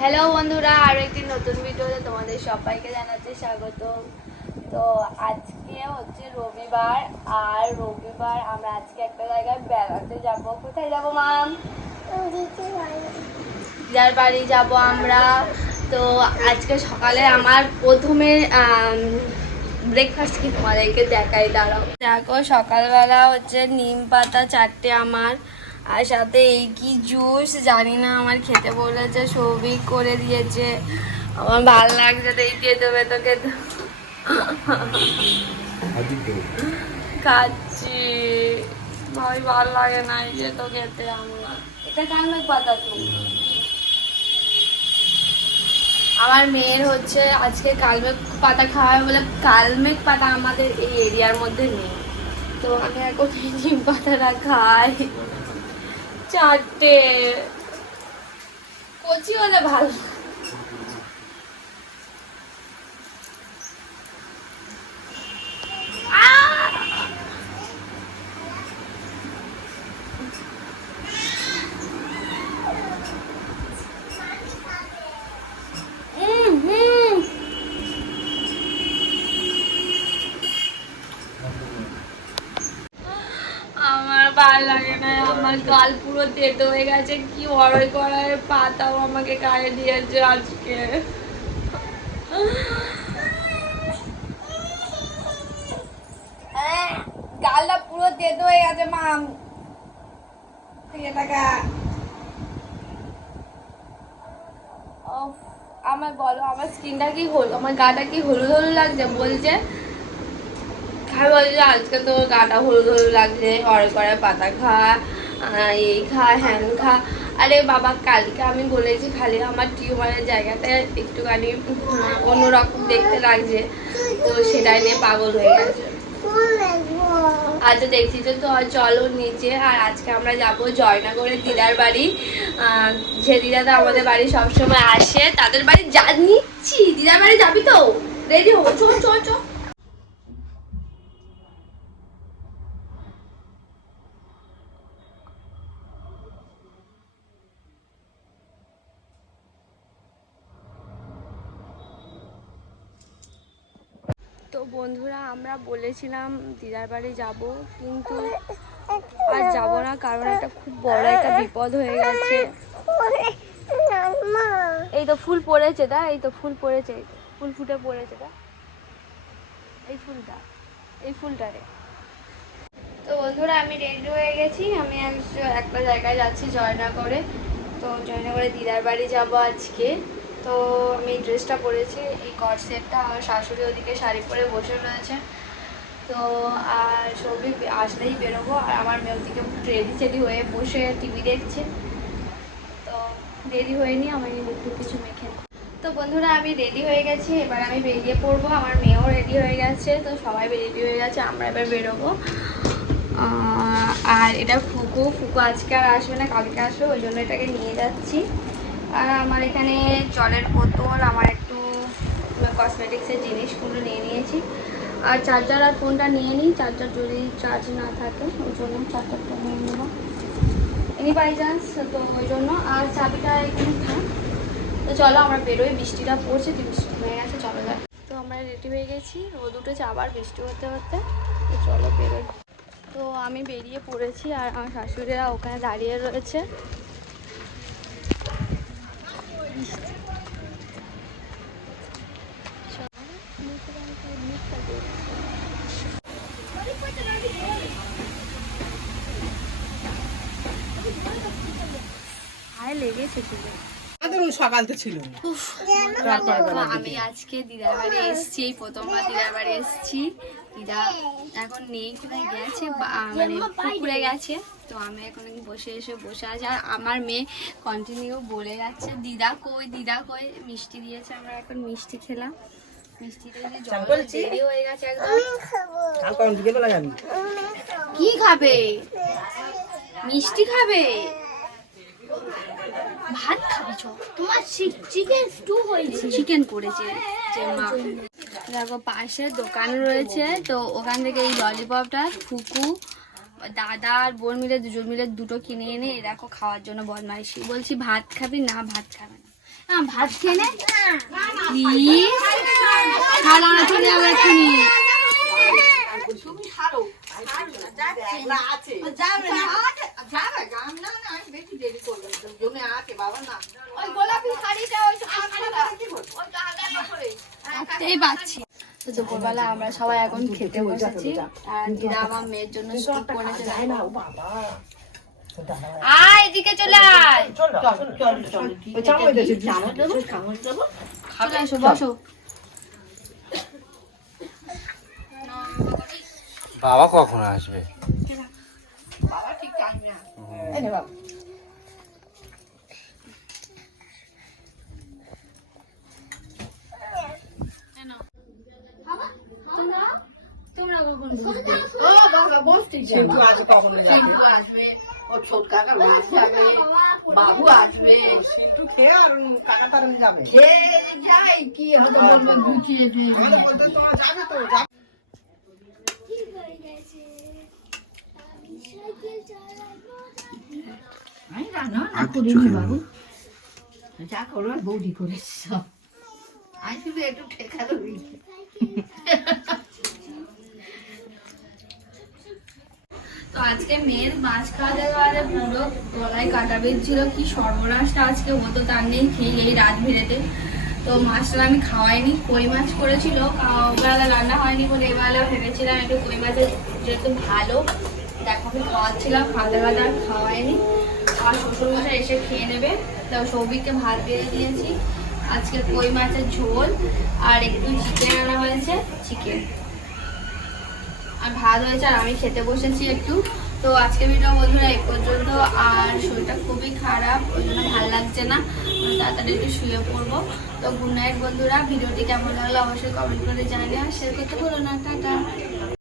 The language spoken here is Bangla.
হ্যালো বন্ধুরা, আরও একটি নতুন ভিডিওতে তোমাদের সবাইকে জানাতে স্বাগত তো আজকে হচ্ছে রবিবার, আর রবিবার আমরা আজকে একটা জায়গায় বেড়াতে যাব। কোথায় যাব মাম যার বাড়ি যাব আমরা। তো আজকে সকালে আমার প্রথমে ব্রেকফাস্ট কি তোমাদেরকে দেখাই, দাঁড়াও। দেখো, সকালবেলা হচ্ছে নিম পাতা চারটে আমার। আর সাথে এই কি জুস জানি না আমার খেতে বলেছে সৌভিক করে দিয়েছে। আমার ভালো লাগছে তো এই দিয়ে দেবে তোকে খাচ্ছি ভাই ভালো লাগে না এই যে তো খেতে আমার। এটা কালমেঘ পাতা তো? আমার মেয়ের হচ্ছে আজকে কালমেঘ পাতা খাওয়াবে বলে কালমেঘ পাতা আমাদের এই এরিয়ার মধ্যে নেই। তো আমি এখন নিম পাতাটা খাই। চারটে। কচি হলে ভালো। আমার লাগে না, আমার গাল পুরো তেতো হয়ে গেছে, কি অরয় করার পাতাও আমাকে গায়ে দিয়েছে আজকে। গালটা পুরো তেতো হয়ে গেছে মাম আমার বলো, আমার স্কিনটা কি হলো, আমার গাটা কি হলুদ হলুদ লাগছে, বলছে? খাই বলছে আজকে তো গাটা হলুদ হলুদ লাগছে অরে করে পাতা খা এই খা, হ্যান খা। আরে বাবা, কালকে আমি বলেছি খালি আমার টিউমারের জায়গাটা একটুখানি অন্যরকম দেখতে লাগছে, তো সেটাই নিয়ে পাগল হয়ে গেছে। আচ্ছা দেখছি যে তো চলো নিচে, আর আজকে আমরা যাব জয়নগরের দিদার বাড়ি। যে দিদাটা আমাদের বাড়ি সবসময় আসে, তাদের বাড়ি যা, নিচ্ছি, দিদার বাড়ি যাবি তো? রেডি হব চল চল চল। তো বন্ধুরা, আমরা বলেছিলাম দিদার বাড়ি যাব, কিন্তু আর যাব না কারণ একটা খুব বড় একটা বিপদ হয়ে গেছে। এই তো ফুল পড়েছে দা, এই তো ফুল পড়েছে, ফুল ফুটে পড়েছে দা। এই ফুলটা এই ফুলটা রে। তো বন্ধুরা, আমি রেডি হয়ে গেছি। আমি একটা জায়গায় যাচ্ছি জয়নগরে। তো জয়নগরে দিদার বাড়ি যাব আজকে। তো আমি ড্রেসটা পরেছি, এই কট সেটটা আমার শাশুড়ি ওদিকে শাড়ি পরে বসে রয়েছে। তো, আর সবই আসলেই বেরোবো, আর আমার মেয়ে ওদিকে রেডি চেডি হয়ে বসে টিভি দেখছে। তো রেডি হয়ে নি আমি একটু কিছু মেখে তো বন্ধুরা, আমি রেডি হয়ে গেছি, এবার আমি বেরিয়ে পড়ব। আমার মেয়েও রেডি হয়ে গেছে, তো সবাই রেডি হয়ে গেছে, আমরা এবার বেরোবো। আর এটা ফুকু ফুকু আজকে আর আসবে না, কালকে আসবে, ওই জন্য এটাকে নিয়ে যাচ্ছি। আর আমার এখানে জলের বোতল, আমার একটু কসমেটিক্সের জিনিসগুলো নিয়ে নিয়েছি। আর চার্জার আর ফোনটা নিয়ে নিই চার্জার যদি চার্জ না থাকে, ওই জন্য চার্জারটা নিয়ে নেব। এনি বাই চান্স তো ওই জন্য, আর চাবিটা এখানে তো চলো আমরা বেরোই, বৃষ্টিটা পড়ছে বৃষ্টি হয়ে গেছে, চলো যাই। তো আমরা রেডি হয়ে গেছি, রোদ উঠেছে, আবার বৃষ্টি হতে হতে। তো চলো বেরোই। তো আমি বেরিয়ে পড়েছি, আর আমার শাশুড়িরা ওখানে দাঁড়িয়ে রয়েছে। সকাল তো ছিল আমি আজকে দিদার বাড়ি এসেছি এই প্রথমবার দিদার বাড়ি এসেছি। দিদা এখন নেই কোথায় গেছে? বা- মানে পুকুরে গেছে। তো আমি এখন বসে এসে বসে আছি। আর আমার মেয়ে কন্টিনিউ বলে যাচ্ছে দিদা কই দিদা কই? মিষ্টি দিয়েছে আমরা এখন মিষ্টি খেলাম। মিষ্টিতে যে জল হয়ে গেছে কি খাবে? মিষ্টি খাবে? ভাত খাবে চ তোমার চিকেন স্টু হয়েছে। চিকেন করেছে যে মা। দেখো পাশে দোকান রয়েছে তো ওখান থেকে এই ললিপপটা ফুকু দাদা আর বোন মিলে দুজন মিলে দুটো কিনে এনে দেখো খাওয়ার জন্য বদমাইশি। বলছি ভাত খাবি? না ভাত খাবে না। আহ, ভাত খেয়ে নে। ইস, খাওয়া না চলে যাবে এক্ষুনি তো দুপুরবেলা আমরা সবাই এখন খেতে বসেছি। আর দিদা আমার মেয়ের জন্য করেছে। আয় এদিকে চলে আয়। চলে এসো বসো। বাবা কখন আসবে? তোমরা কখন বুঝবে কিন্তু আজ কখন বাবু আসবে সিন্টু খেয়ে আর কাকা তারণ যাবে। খেয়ে যাই কি হবে বলবে গুছিয়ে দিয়ে আমাদের বলতে তোমরা যাবে তো যাবে। আমি রান্না না করিনি বাবু। যা করো বৌদি করেছি আমি শুধু একটু ঠেকালো তো আজকে মেয়ের মাছ খাওয়া দেওয়ারে পুরো গলায় কাটা বেঁধছিল কি সর্বনাশটা আজকে হতো তার নেই খেয়ে এই রাত ভিড়েতে তো মাছটা আমি খাওয়াইনি, কই মাছ করেছিল? ওবেলা রান্না হয়নি বলে এবেলা ভেবেছিলাম একটু কই মাছের যেহেতু ভালো, দেখো আমি খাওয়াচ্ছিলাম খাতে খাতে আর খাওয়াইনি। আর শ্বশুরমশাই এসে খেয়ে নেবে। তো সৌভিককে ভাত বেড়ে দিয়েছি। আজকে কই মাছের ঝোল, আর একটু চিকেন আনা হয়েছে, চিকেন। আর ভাত হয়েছে আর আমি খেতে বসেছি একটু। তো আজকে ভিডিও বন্ধুরা এক পর্যন্ত। আর শরীরটা খুবই খারাপ, ওই জন্য ভালো লাগছে না। তাড়াতাড়ি একটু শুয়ে পড়ব। তো গুড নাইট বন্ধুরা। ভিডিওটি কেমন লাগল অবশ্যই কমেন্ট করে জানিয়ে শেয়ার করতে বলো না। টাটা।